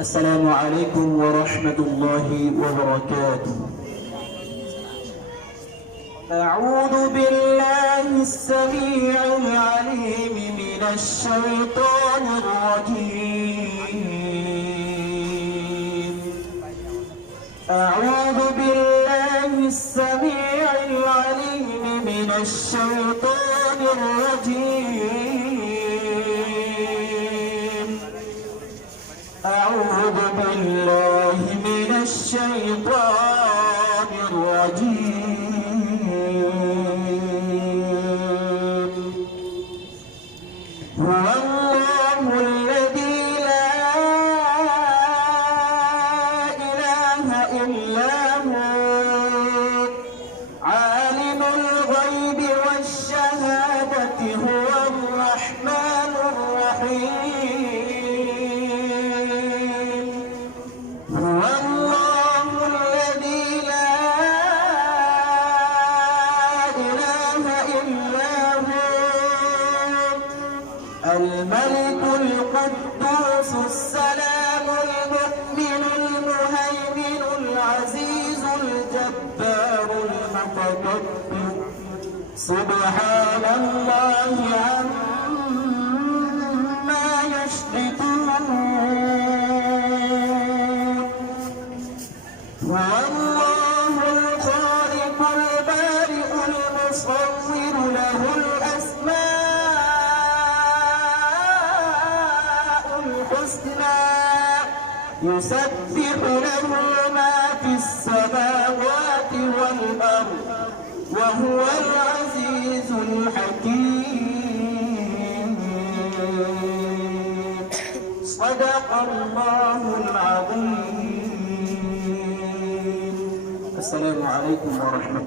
السلام عليكم ورحمة الله وبركاته. أعوذ بالله السميع العليم من الشيطان الرجيم. أعوذ بالله السميع العليم من الشيطان الرجيم. أعوذ بالله من الشيطان الرجيم. هو الله الذي لا إله إلا هو عالم الغيب والشهادة هو الرحمن الرحيم. هو الله الذي لا إله إلا هو الملك القدوس السلام المؤمن المهيمن العزيز الجبار المتكبر سبحان الله عما يشركون. هو الله الخالق البارئ المصور له الأسماء الحسنى يسبح له ما في السماوات والأرض وهو العزيز الحكيم. صدق الله العظيم. السلام عليكم ورحمة الله.